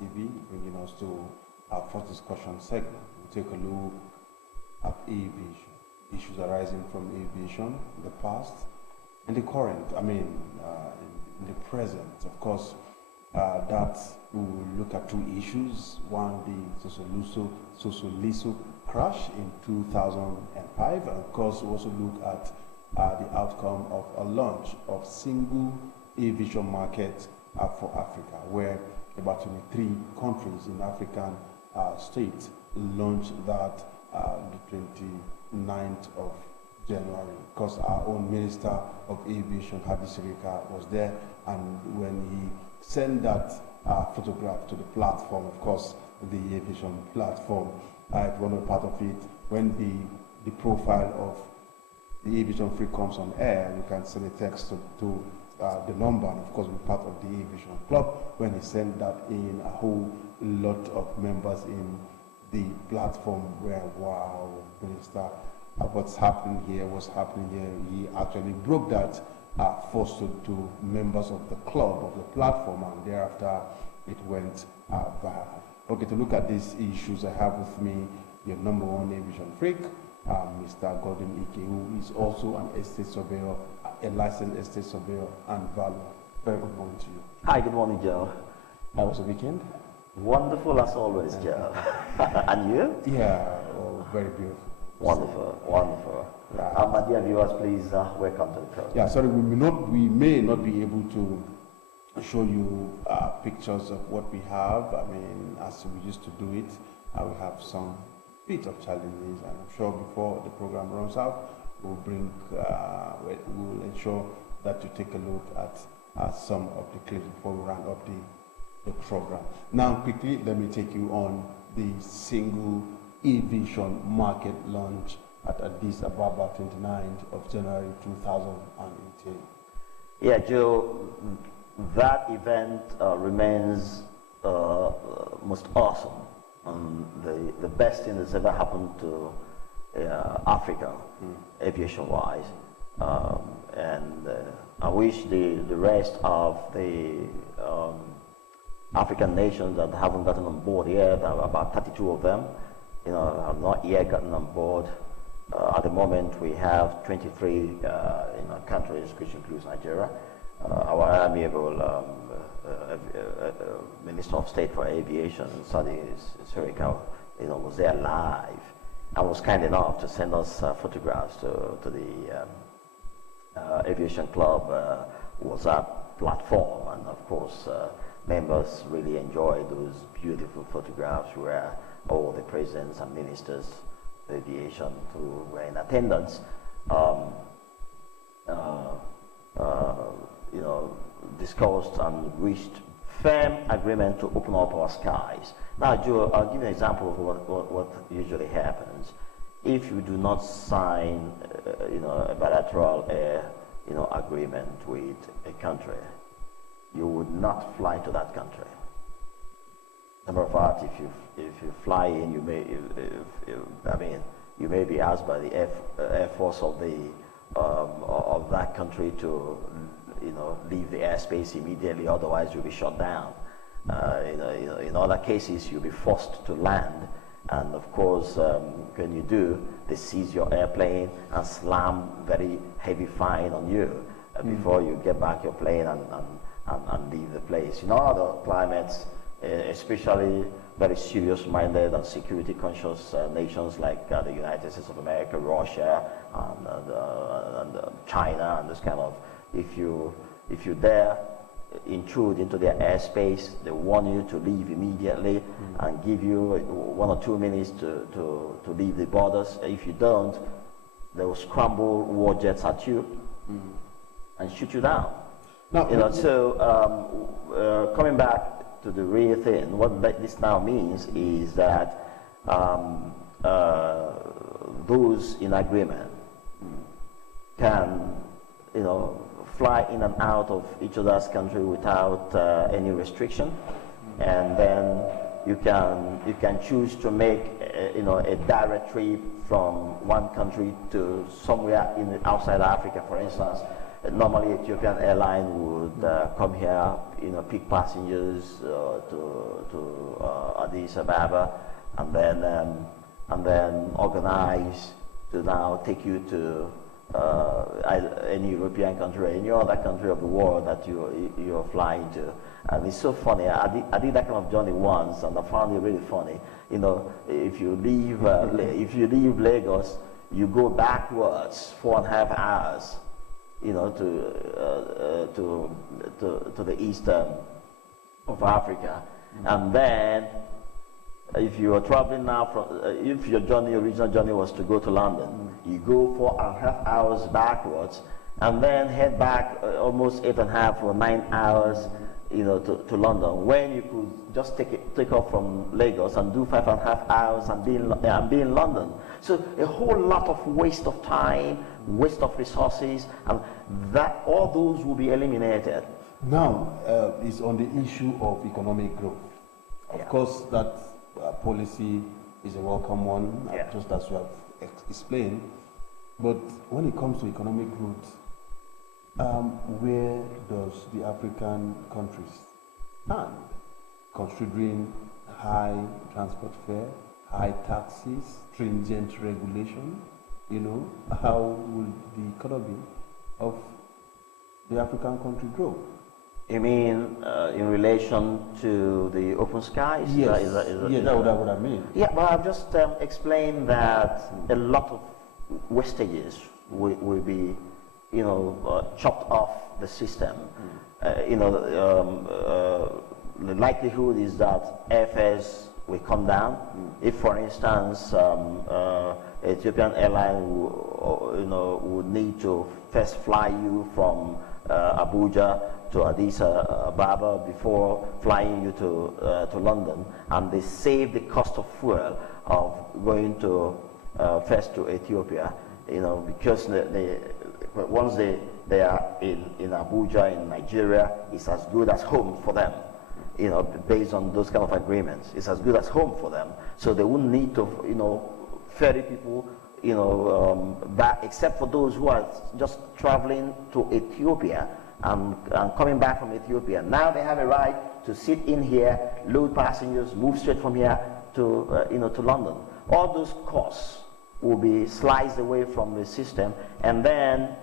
ITV, bringing us to our first discussion segment. We'll take a look at aviation, issues arising from aviation, the past and the current, in the present. Of course, that we will look at two issues. One, the Sosoliso crash in 2005, and of course, we also look at the outcome of a launch of single aviation market for Africa, where about 23 countries in African states launched that the 29th of January. Because our own Minister of Aviation, Hadi Sirika, was there, and when he sent that photograph to the platform, of course, the aviation platform, if you want to be part of it, when the profile of the aviation free comes on air, you can send a text to the number, and of course be part of the aviation club. When he sent that in, a whole lot of members in the platform were, wow, Minister, what's happening here, he actually broke that first to members of the club, of the platform, and thereafter it went viral. Okay, to look at these issues, I have with me your number one aviation freak, Mr. Goddy Ike, who is also an estate surveyor, a licensed estate surveyor and valuer. Very good morning to you. Hi, good morning, Joe. How was the weekend? Wonderful as always, Joe. And you? Yeah, very beautiful. Wonderful, wonderful. Yeah. My dear viewers, please welcome to the program. Yeah, sorry, we may not be able to show you pictures of what we have. As we used to do it, we have some bit of challenges, and I'm sure before the program runs out, we'll ensure that you take a look at some of the clips before we round up the program. Now, quickly, let me take you on the single aviation market launch at Addis Ababa, 29th of January 2018. Yeah, Joe, that event remains most awesome. The best thing that's ever happened to Africa, aviation-wise, and I wish the rest of the African nations that haven't gotten on board yet, about 32 of them, have not yet gotten on board. At the moment, we have 23 countries, which includes Nigeria. Our amiable Minister of State for Aviation, Sadi Sirika, was there live and was kind enough to send us photographs to the Aviation Club WhatsApp platform, and of course, members really enjoyed those beautiful photographs where all the presidents and ministers of aviation who were in attendance, discussed and reached firm agreement to open up our skies. Now, Joe, I'll give you an example of what usually happens. If you do not sign, a bilateral agreement with a country, you would not fly to that country. Number of fact, if you fly in, you may be asked by the Air Force of that country to leave the airspace immediately, otherwise you'll be shut down. In other cases, you'll be forced to land, and of course, when you do, they seize your airplane and slam very heavy fine on you before you get back your plane and leave the place. In other climates, especially very serious-minded and security-conscious nations like the United States of America, Russia, and China, and this kind of, if you dare intrude into their airspace, they warn you to leave immediately and give you 1 or 2 minutes to leave the borders. If you don't, they will scramble war jets at you and shoot you down. Now, coming back to the real thing, what this now means is that those in agreement can, fly in and out of each other's country without any restriction, and then you can choose to make a direct trip from one country to somewhere outside Africa. For instance, Normally, Ethiopian airline would come here, pick passengers to Addis Ababa, and then organize to now take you to any European country or any other country of the world that you're flying to. And it's so funny. I did that kind of journey once, and I found it really funny. If you leave Lagos, you go backwards 4.5 hours, to the east of Africa, and then if you are traveling now if your original journey was to go to London, you go 4.5 hours backwards, and then head back almost 8.5 or 9 hours, to London, when you could just take off from Lagos and do 5.5 hours and be in London. So a whole lot of waste of time, waste of resources, and that all those will be eliminated. Now, it's on the issue of economic growth. Of course, that policy is a welcome one, just as you have explained. But when it comes to economic growth, where does the African countries stand, considering high transport fare, high taxes, stringent regulation? How will the economy of the African country grow? You mean in relation to the open skies? Yes, that's what I mean. Yeah, but I've just explained that a lot of wastages will be, chopped off the system. The likelihood is that airfares will come down. If, for instance, Ethiopian airline would need to first fly you from Abuja to Addis Ababa before flying you to London, and they save the cost of fuel of going to first to Ethiopia, because once they are in Abuja in Nigeria, it's as good as home for them. Based on those kind of agreements, it's as good as home for them. So they wouldn't need to, ferry people, back, except for those who are just traveling to Ethiopia and coming back from Ethiopia. Now they have a right to sit in here, load passengers, move straight from here to, to London. All those costs will be sliced away from the system, and then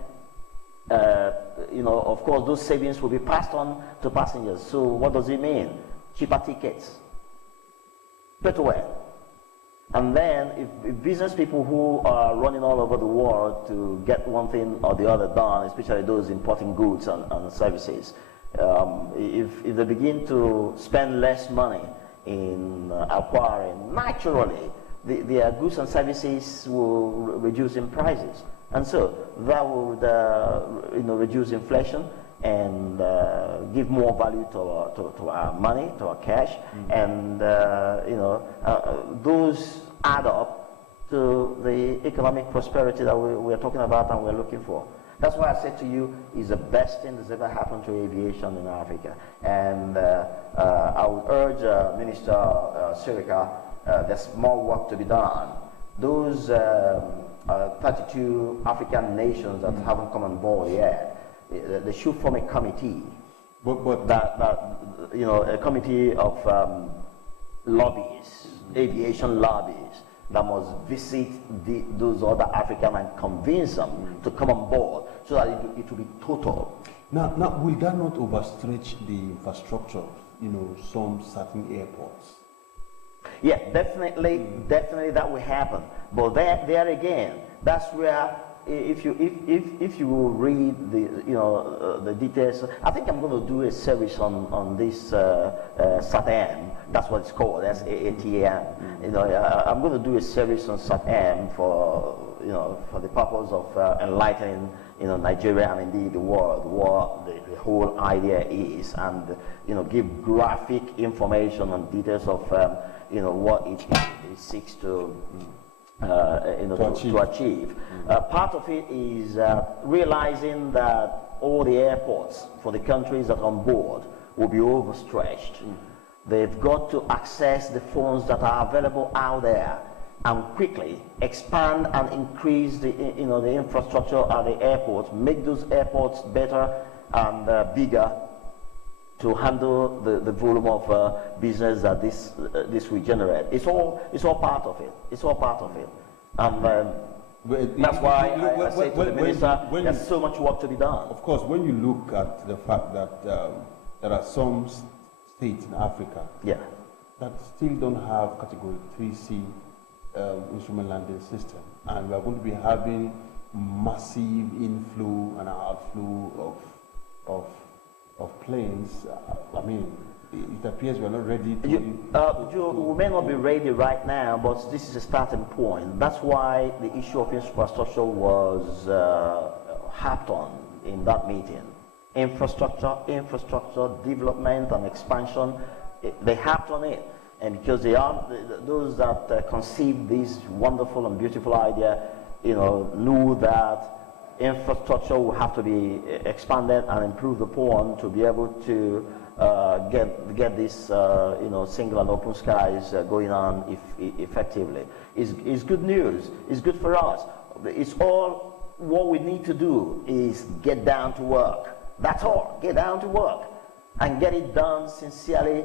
of course, those savings will be passed on to passengers. So what does it mean? Cheaper tickets, straight away. And then if business people who are running all over the world to get one thing or the other done, especially those importing goods and services, if they begin to spend less money in acquiring, naturally, their goods and services will reduce in prices. And so that would reduce inflation and give more value to our money, to our cash, and those add up to the economic prosperity that we're talking about and we're looking for. That's why I said to you, it's the best thing that's ever happened to aviation in Africa. And I would urge Minister Sirika, there's more work to be done. Those 32 African nations that haven't come on board yet, they should form a committee. A committee of lobbyists, aviation lobbyists, that must visit those other African and convince them to come on board, so that it will be total. Now, will that not overstretch the infrastructure? Some certain airports. Yeah, definitely that will happen. But there again, that's where if you will read the details, I think I'm going to do a series on this SATM. That's what it's called. That's AATM. I'm going to do a series on SATM for the purpose of enlightening Nigeria and indeed the world what the whole idea is, and give graphic information and details of what it seeks to achieve. Part of it is realizing that all the airports for the countries that are on board will be overstretched. They've got to access the phones that are available out there. and quickly expand and increase the, the infrastructure at the airports, make those airports better and bigger to handle the volume of business that this will generate. It's all part of it. It's all part of it. And that's why I say to the minister, there's so much work to be done. Of course, when you look at the fact that there are some states in Africa that still don't have Category 3C instrument landing system, and we are going to be having massive inflow and outflow of planes. I mean, it appears we are not ready to... we may not be ready right now, but this is a starting point. That's why the issue of infrastructure was harped on in that meeting. Infrastructure, development and expansion, they harped on it. And because they are those that conceived this wonderful and beautiful idea, knew that infrastructure will have to be expanded and improved upon to be able to get this single and open skies going on effectively. It's good news. It's good for us. It's all what we need to do is get down to work. That's all. Get down to work and get it done sincerely,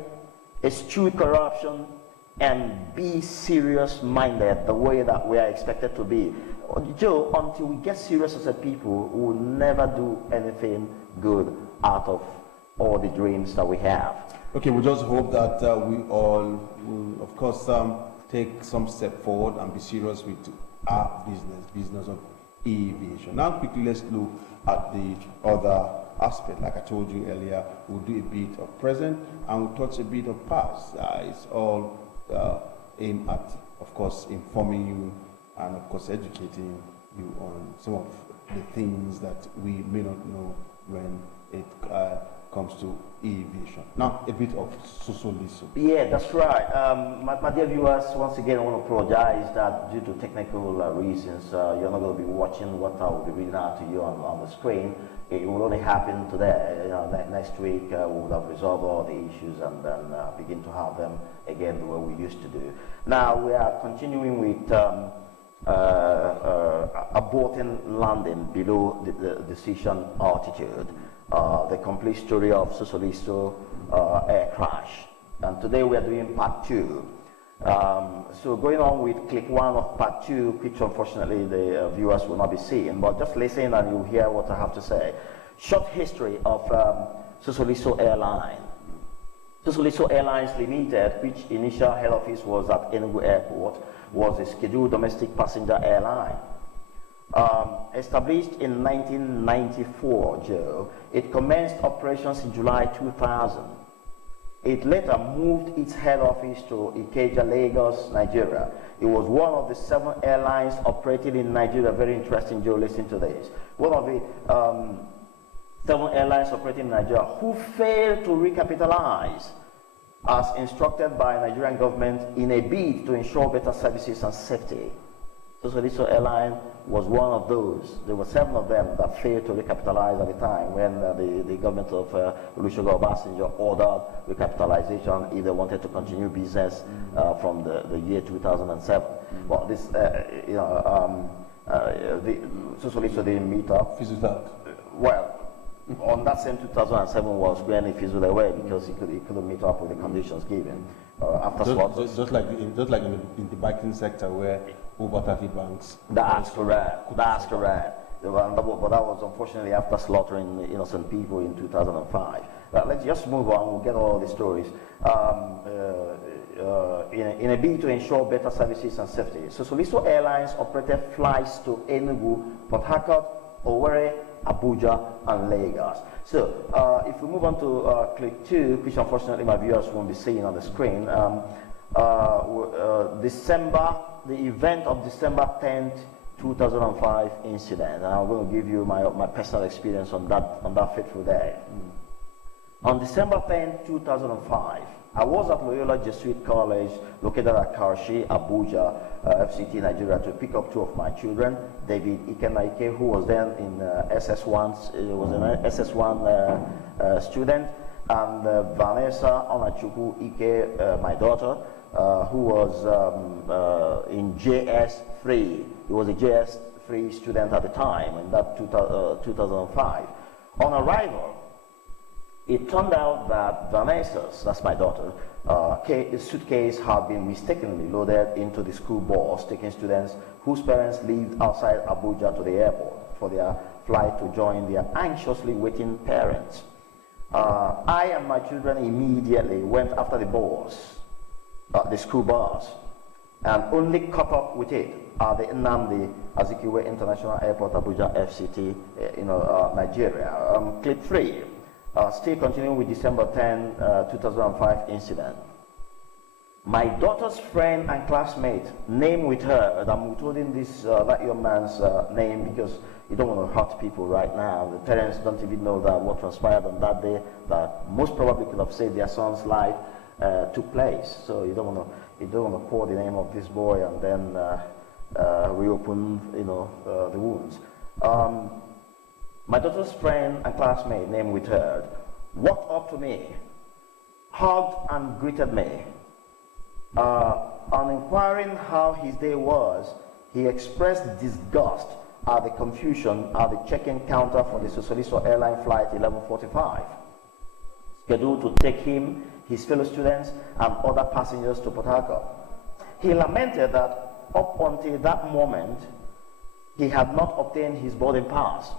eschew corruption, and be serious-minded the way that we are expected to be. Joe, until we get serious as a people, we will never do anything good out of all the dreams that we have. Okay, we just hope that we all will, of course, take some step forward and be serious with our business of aviation. Now, quickly, let's look at the other aspect. Like I told you earlier, we'll do a bit of present and we'll touch a bit of past. It's all aimed at, of course, informing you and, of course, educating you on some of the things that we may not know when it comes to aviation. Now, a bit of Sosoliso. Yeah, that's right. My dear viewers, once again, I want to apologize that due to technical reasons, you're not going to be watching what I will be reading out to you on the screen. It will only happen today. Next week we will have resolved all the issues and then begin to have them again the way we used to do. Now, we are continuing with aborting landing below the decision altitude. The complete story of Sosoliso air crash. And today we are doing part 2. So going on with clip 1 of part 2, which unfortunately the viewers will not be seeing, but just listen and you'll hear what I have to say. Short history of Sosoliso Airline. Sosoliso Airlines Limited, which initial head office was at Enugu Airport, was a scheduled domestic passenger airline. Established in 1994, Joe, it commenced operations in July 2000. It later moved its head office to Ikeja, Lagos, Nigeria. It was one of the 7 airlines operating in Nigeria. Very interesting, Joe, listen to this. One of the 7 airlines operating in Nigeria who failed to recapitalize as instructed by Nigerian government in a bid to ensure better services and safety. Sosoliso Airline was one of those. There were 7 of them that failed to recapitalize at the time when the government of Olusegun Obasanjo ordered recapitalization if they wanted to continue business from the year 2007. Well, this, Sosoliso didn't meet up. Fizzled out. Well, on that same 2007 was when it fizzled away because he couldn't meet up with the conditions given. After just like in the banking sector where over 30 banks. That's correct. That's correct. But that was unfortunately after slaughtering innocent people in 2005. But let's just move on. We'll get all the stories. In a bid to ensure better services and safety, Sosoliso Airlines operated flights to Enugu, Port Harcourt, Owerri, Abuja, and Lagos. So, if we move on to clip 2, which unfortunately my viewers won't be seeing on the screen, the event of December 10th, 2005 incident, and I'm going to give you my personal experience on that fateful day. On December 10th, 2005, I was at Loyola Jesuit College, located at Karshi, Abuja, FCT, Nigeria, to pick up 2 of my children, David Ike, who was then in SS1, was an SS1 student, and Vanessa Onachukwu Ike, my daughter, who was in JS3. He was a JS3 student at the time, in that 2005. On arrival, it turned out that Vanessa's, that's my daughter, suitcase had been mistakenly loaded into the school bus, taking students whose parents lived outside Abuja to the airport for their flight to join their anxiously waiting parents. I and my children immediately went after the bus, the school bus, and only caught up with it at the Nnamdi Azikiwe International Airport, Abuja, FCT, Nigeria. Clip 3. Still continuing with December 10, 2005 incident. My daughter's friend and classmate, name with her, I'm withholding this, that young man's name because you don't want to hurt people right now. The parents don't even know that what transpired on that day that most probably could have saved their son's life took place. So you don't want to call the name of this boy and then reopen, the wounds. My daughter's friend and classmate, name with her, walked up to me, hugged and greeted me. On inquiring how his day was, he expressed disgust at the confusion at the check-in counter for the Sosoliso airline flight 1145, scheduled to take him, his fellow students, and other passengers to Port Harcourt. He lamented that up until that moment, he had not obtained his boarding pass.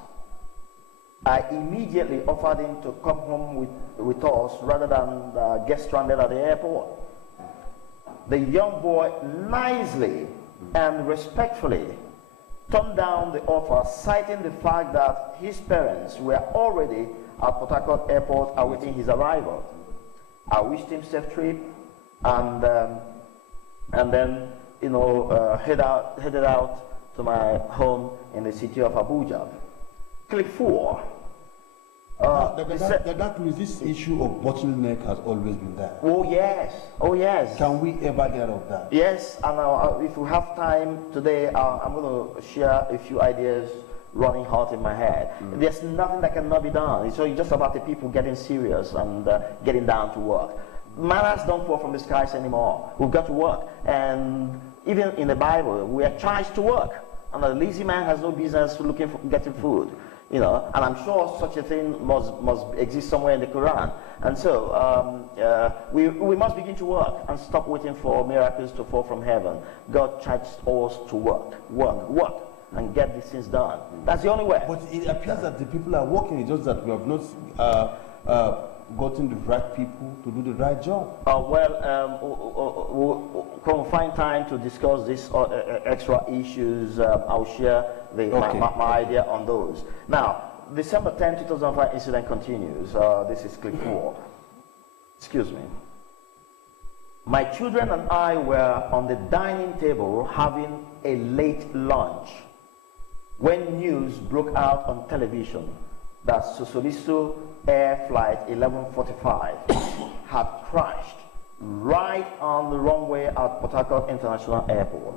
I immediately offered him to come home with us rather than get stranded at the airport. The young boy nicely and respectfully turned down the offer, citing the fact that his parents were already at Port Harcourt Airport awaiting his arrival. I wished him safe trip, and then headed out to my home in the city of Abuja. Clip 4. That means this issue of bottleneck has always been there. Oh yes, oh yes. Can we ever get out of that? Yes, and if we have time today, I'm going to share a few ideas running hot in my head. There's nothing that cannot be done. So it's just about the people getting serious and getting down to work. Manners don't fall from the skies anymore. We've got to work, and even in the Bible, we are charged to work. And a lazy man has no business looking for getting food. And I'm sure such a thing must exist somewhere in the Quran. And so we must begin to work and stop waiting for miracles to fall from heaven. God charges us to work, and get these things done. That's the only way. But it appears that the people are working. It's just that we have not gotten the right people to do the right job. We'll find time to discuss these extra issues. I'll share my idea on those. Now, December 10, 2005 incident continues. This is clip 4. Excuse me. My children and I were on the dining table having a late lunch when news broke out on television that Sosoliso Air Flight 1145 had crashed right on the runway at Port Harcourt International Airport.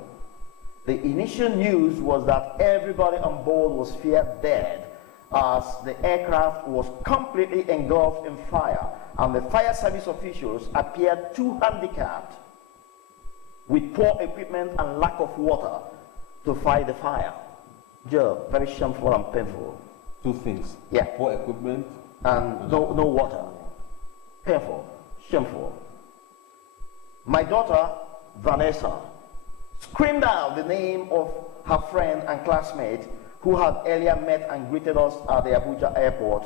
The initial news was that everybody on board was feared dead as the aircraft was completely engulfed in fire, and the fire service officials appeared too handicapped with poor equipment and lack of water to fight the fire. Joe, very shameful and painful. Two things. Yeah. Poor equipment and no water. Painful, shameful. My daughter, Vanessa, screamed out the name of her friend and classmate who had earlier met and greeted us at the Abuja airport,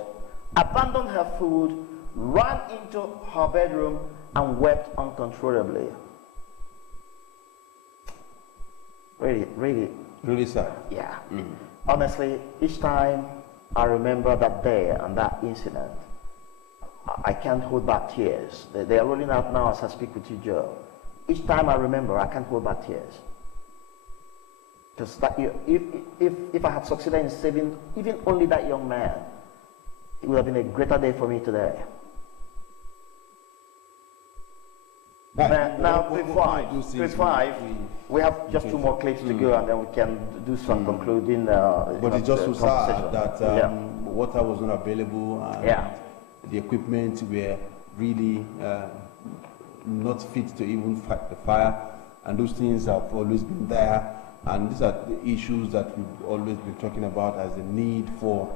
abandoned her food, ran into her bedroom, and wept uncontrollably. Really sad. Yeah. Honestly, each time I remember that day and that incident, I can't hold back tears. They are rolling out now as I speak with you, Joe. Each time I remember, I can't hold back tears. Because if I had succeeded in saving even only that young man, it would have been a greater day for me today. Now, clip 5, we have just 2 more clips to go, and then we can do some concluding. But it's just so sad that water was not available. And the equipment were really not fit to even fight the fire, and those things have always been there. And these are the issues that we've always been talking about as the need for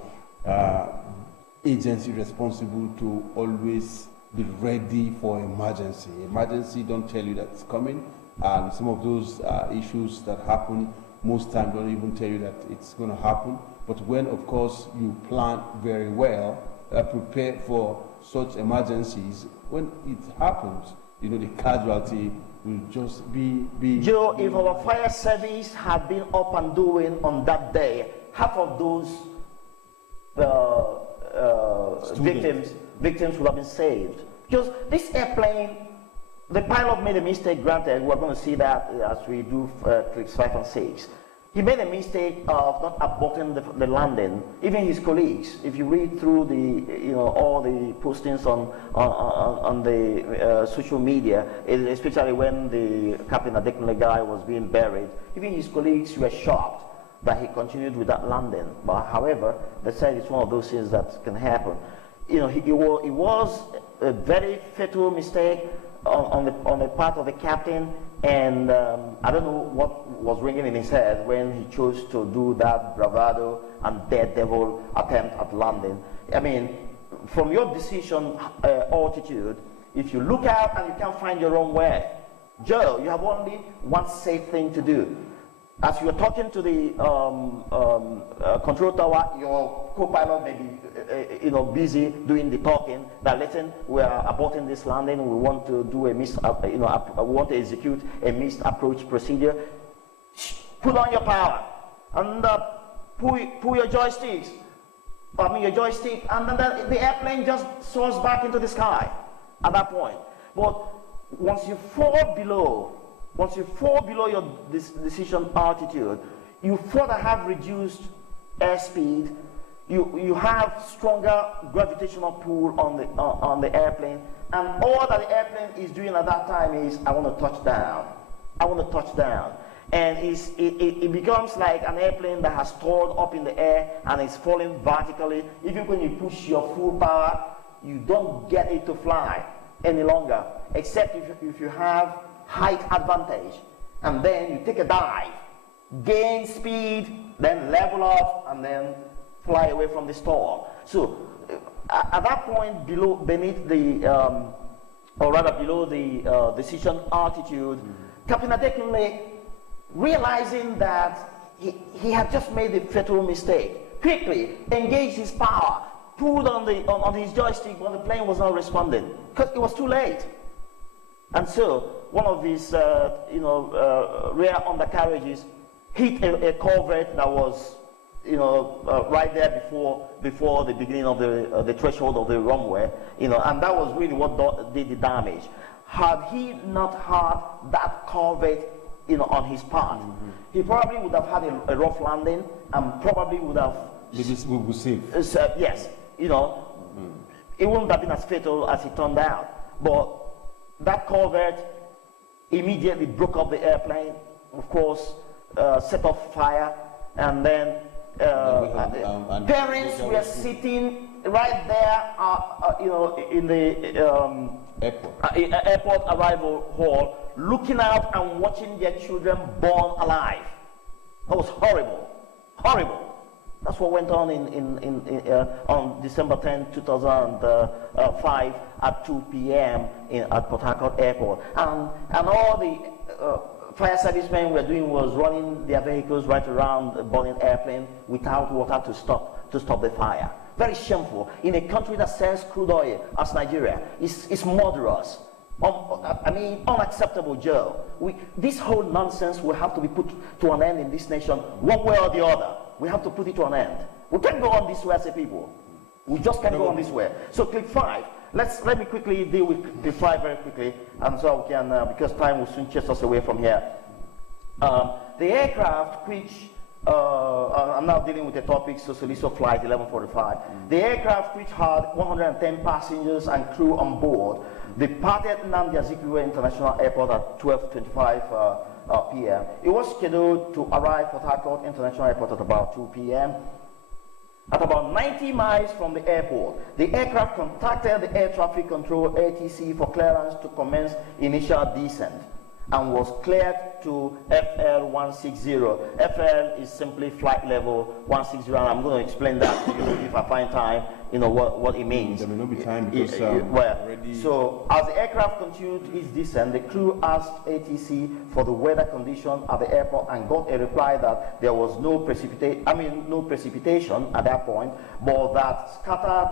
agency responsible to always be ready for emergency. Emergency don't tell you that it's coming, and some of those issues that happen most times don't even tell you that it's going to happen. But when, of course, you plan very well, prepare for such emergencies, when it happens, you know, the casualty will just be Joe, if our fire service had been up and doing on that day, half of those victims would have been saved. Because this airplane, the pilot made a mistake, granted. We're going to see that as we do clips 5 and 6. He made a mistake of not aborting the landing. Even his colleagues, if you read through the, all the postings on the social media, especially when the Captain Adekunle guy was being buried, even his colleagues were shocked that he continued with that landing. But however, they said it's one of those things that can happen. It was a very fatal mistake on the part of the captain, and I don't know what was ringing in his head when he chose to do that bravado and daredevil attempt at landing. I mean, from your decision altitude, if you look out and you can't find your own way, Joe, you have only one safe thing to do. As you are talking to the control tower, your co-pilot may be, busy doing the talking. That listen, we are aborting this landing. We want to do we want to execute a missed approach procedure. Put on your power and pull your joysticks. Your joystick, and then the airplane just soars back into the sky at that point. But once you fall below your decision altitude, you further have reduced airspeed. You have stronger gravitational pull on the airplane, and all that the airplane is doing at that time is, I want to touch down. I want to touch down. And it becomes like an airplane that has stalled up in the air and is falling vertically. Even when you push your full power, you don't get it to fly any longer, except if you have height advantage, and then you take a dive, gain speed, then level off, and then fly away from the stall. So at that point, below the decision altitude, Captain Adekunle, realizing that he had just made a fatal mistake, quickly engaged his power, pulled on his joystick when the plane was not responding, because it was too late. And so one of his rear undercarriages hit a culvert that was right there before the beginning of the threshold of the runway, and that was really what did the damage. Had he not had that culvert on his path, he probably would have had a rough landing and probably would have yes, it wouldn't have been as fatal as it turned out. But that culvert immediately broke up the airplane, of course, set off fire, and then parents were sitting right there, in the airport arrival hall, looking out and watching their children born alive. That was horrible, horrible. That's what went on on December 10, 2005 at 2 p.m. At Port Harcourt Airport. And all the fire servicemen were doing was running their vehicles right around the burning airplane without water to stop the fire. Very shameful. In a country that sells crude oil as Nigeria, it's murderous. Unacceptable, Joe. This whole nonsense will have to be put to an end in this nation, one way or the other. We have to put it to an end. We can't go on this way as a people. We just can't go on this way. So clip 5. Let me quickly deal with clip 5 very quickly, and so we can, because time will soon chase us away from here. The aircraft which, I'm now dealing with the topic, Sosoliso flight 1145. The aircraft which had 110 passengers and crew on board departed Nnamdi Azikiwe International Airport at 12:25 p.m. It was scheduled to arrive at Port Harcourt International Airport at about 2 p.m. At about 90 miles from the airport, the aircraft contacted the air traffic control ATC for clearance to commence initial descent and was cleared to FL 160. FL is simply flight level 160, and I'm going to explain that to you if I find time, what it means. There may not be time because already... So as the aircraft continued its descent, the crew asked ATC for the weather condition at the airport and got a reply that there was no precipitation at that point, but that scattered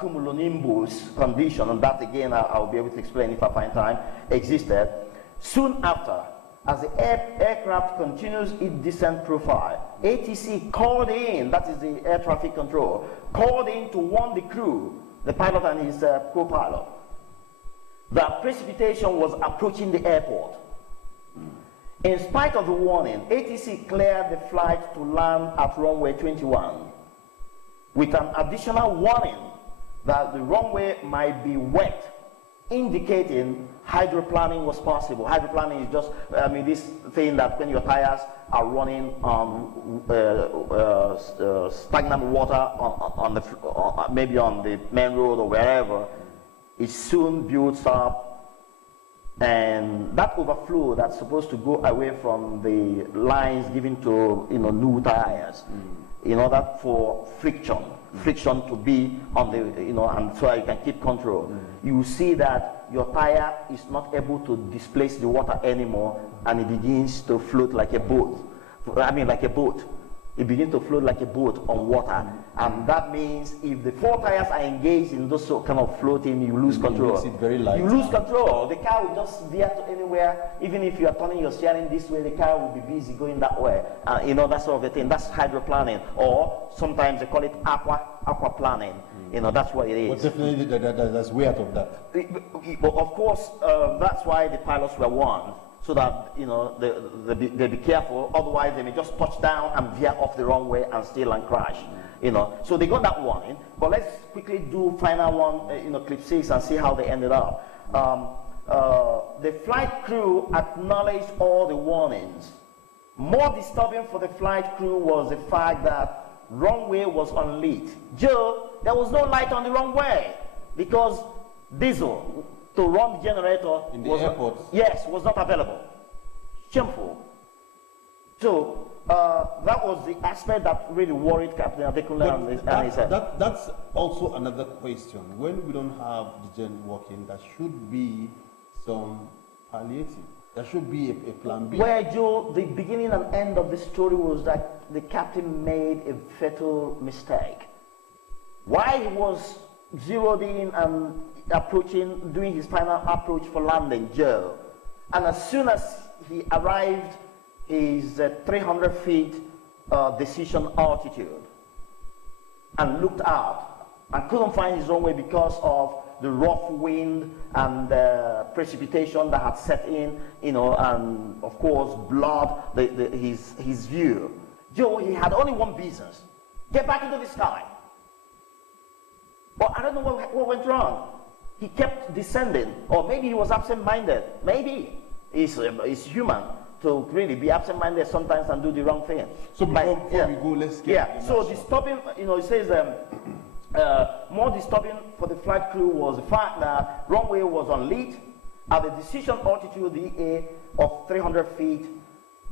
cumulonimbus condition, and that again I'll be able to explain if I find time, existed. Soon after, as the aircraft continues its descent profile, ATC called in, that is the air traffic control, called in to warn the crew, the pilot and his co-pilot, that precipitation was approaching the airport. In spite of the warning, ATC cleared the flight to land at runway 21 with an additional warning that the runway might be wet, indicating hydroplaning was possible. Hydroplaning is just, this thing that when your tires are running on stagnant water maybe on the main road or wherever, it soon builds up, and that overflow that's supposed to go away from the lines given to new tires, in order for friction to be on the, and so you can keep control. You will see that your tire is not able to displace the water anymore, and it begins to float like a boat. Like a boat. It begins to float like a boat on water, and that means if the four tires are engaged in those kind of floating, you lose control. Makes it very light. You lose control. The car will just veer to anywhere. Even if you are turning your steering this way, the car will be busy going that way. That sort of a thing. That's hydroplaning, or sometimes they call it aquaplaning. That's what it is. But definitely that's way out of that. But of course, that's why the pilots were warned, so that they be careful. Otherwise, they may just touch down and veer off the wrong way and still and crash. So they got that warning. But let's quickly do final one, clip 6, and see how they ended up. The flight crew acknowledged all the warnings. More disturbing for the flight crew was the fact that runway was unlit. Joe, there was no light on the runway because diesel to run the generator in the airport. Was not available. Shameful. So that was the aspect that really worried Captain Adekunle and his That's also another question. When we don't have the gen working, there should be some palliative. There should be a plan B. Where, Joe, the beginning and end of the story was that the captain made a fatal mistake. While he was zeroed in and approaching, doing his final approach for landing, Joe, and as soon as he arrived his 300 feet decision altitude and looked out and couldn't find his own way because of the rough wind and the precipitation that had set in, and of course blurred his view. Joe, he had only one business: get back into the sky. But I don't know what went wrong. He kept descending, or maybe he was absent-minded. Maybe it's human to really be absent-minded sometimes and do the wrong thing. So before we go, let's get so disturbing. It says more disturbing for the flight crew was the fact that runway was unlit at the decision altitude DA of 300 feet.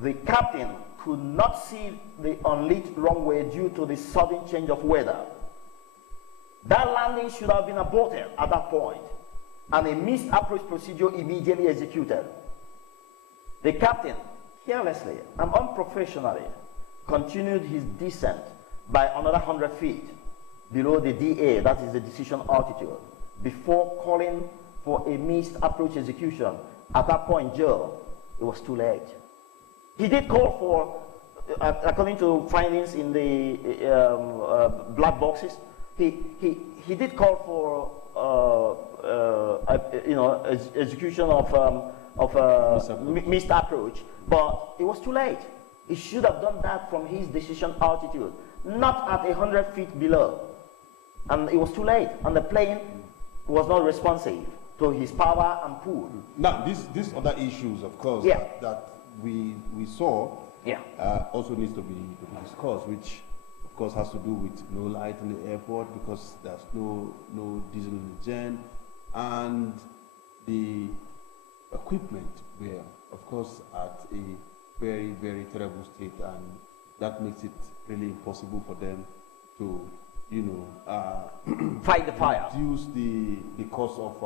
The captain could not see the unlit runway due to the sudden change of weather. That landing should have been aborted at that point, and a missed approach procedure immediately executed. The captain, carelessly and unprofessionally, continued his descent by another 100 feet below the DA, that is the decision altitude, before calling for a missed approach execution. At that point, Joe, it was too late. He did call for, according to findings in the black boxes, he did call for execution of missed approach, but it was too late. He should have done that from his decision altitude, not at 100 feet below. And it was too late, and the plane was not responsive to his power and pull. Now, these other issues, of course, that we saw also needs to be discussed, which, of course, has to do with no light in the airport because there's no diesel in the gen, and the equipment were, of course, at a very, very terrible state, and that makes it really impossible for them to, fight the fire. Reduce the cost of,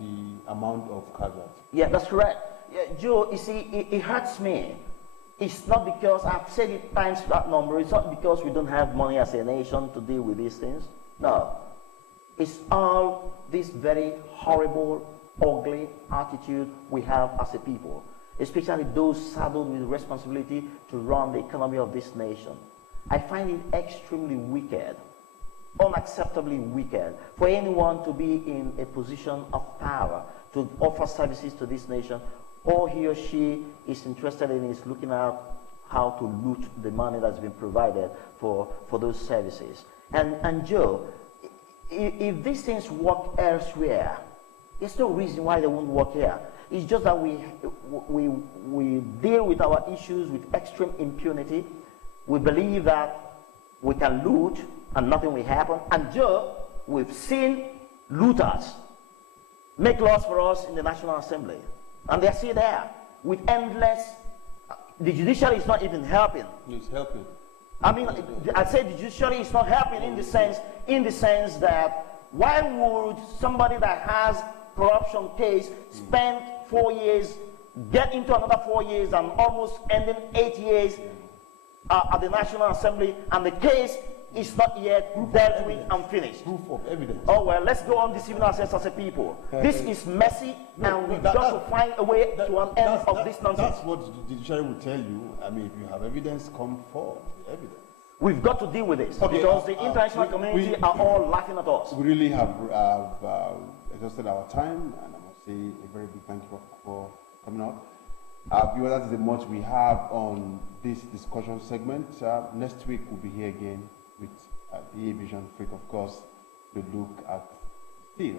the amount of casualties. Yeah, that's correct. Yeah, Joe, you see, it hurts me. It's not because, I've said it times that number, it's not because we don't have money as a nation to deal with these things. No. It's all this very horrible, ugly attitude we have as a people, especially those saddled with responsibility to run the economy of this nation. I find it extremely wicked, unacceptably wicked, for anyone to be in a position of power to offer services to this nation. All he or she is interested in is looking at how to loot the money that's been provided for those services. And Joe, if these things work elsewhere, there's no reason why they won't work here. It's just that we deal with our issues with extreme impunity. We believe that we can loot and nothing will happen. And Joe, we've seen looters make laws for us in the National Assembly. And they're still there with endless, the judiciary is not even helping. It's helping. I mean, I said the judiciary is not helping in the sense that why would somebody that has corruption case spend 4 years, get into another 4 years, and almost ending 8 years at the National Assembly, and the case is not yet dealt with and finished? Proof of evidence. Oh well, let's go on deceiving ourselves as a people. This is messy, and we've got to find a way to an end of this nonsense. That's what the judiciary will tell you. I mean, if you have evidence, come forward with evidence. We've got to deal with this, because the international community are all laughing at us. We really have exhausted our time, and I must say a very big thank you for coming out. Viewers, that is the much we have on this discussion segment. Next week we'll be here again with the Aviation Freak, of course, to look at still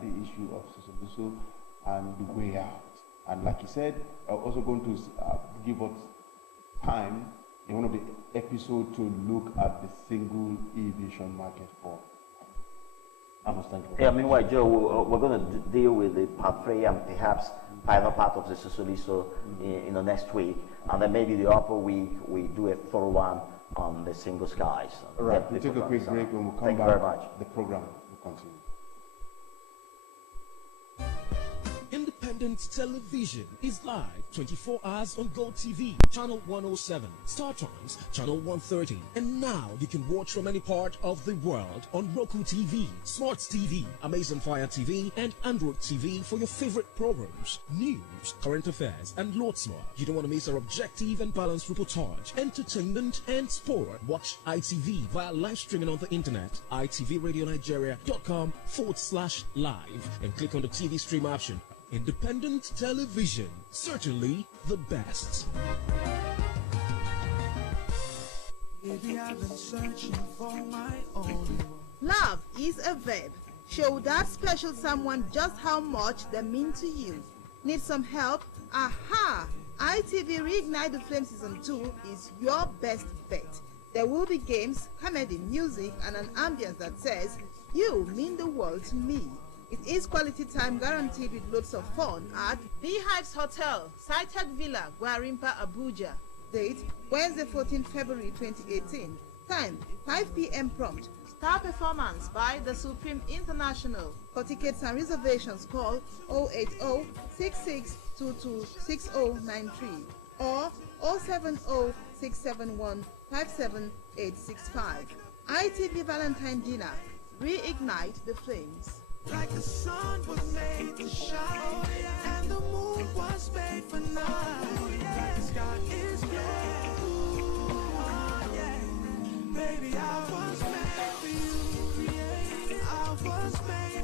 the issue of Sosoliso and the way out. And like you said, I'm also going to give us time in one of the episodes to look at the single aviation market for. I must thank you. Yeah, meanwhile, Joe, we're going to deal with the part 3 and perhaps final part of the Sosoliso next week, and then maybe the upper week we do a thorough one on the single skies. All right, we'll take a quick break. When we come Thank back, you very much. The program will continue. Independent television is live 24 hours on Gold TV, channel 107, Star Times, channel 130. And now you can watch from any part of the world on Roku TV, Smart TV, Amazon Fire TV, and Android TV for your favorite programs, news, current affairs, and lots more. You don't want to miss our objective and balanced reportage, entertainment, and sport. Watch ITV via live streaming on the internet, itvradioNigeria.com/live, and click on the TV stream option. Independent television, certainly the best. Maybe I've been searching for my only one. Love is a verb. Show that special someone just how much they mean to you. Need some help? Aha! ITV Reignite the Flame Season 2 is your best bet. There will be games, comedy, music, and an ambience that says, "You mean the world to me." It is quality time guaranteed with loads of fun at Beehives Hotel, Sited Villa, Gwarimpa, Abuja. Date, Wednesday 14 February 2018. Time, 5 p.m. prompt. Star performance by The Supreme International. For tickets and reservations, call 080-6622-6093 or 070-671-57865. ITV Valentine Dinner. Reignite the flames. Like the sun was made to shine, and the moon was made for night. Like the sky is blue, oh yeah. Baby, I was made for you. I was made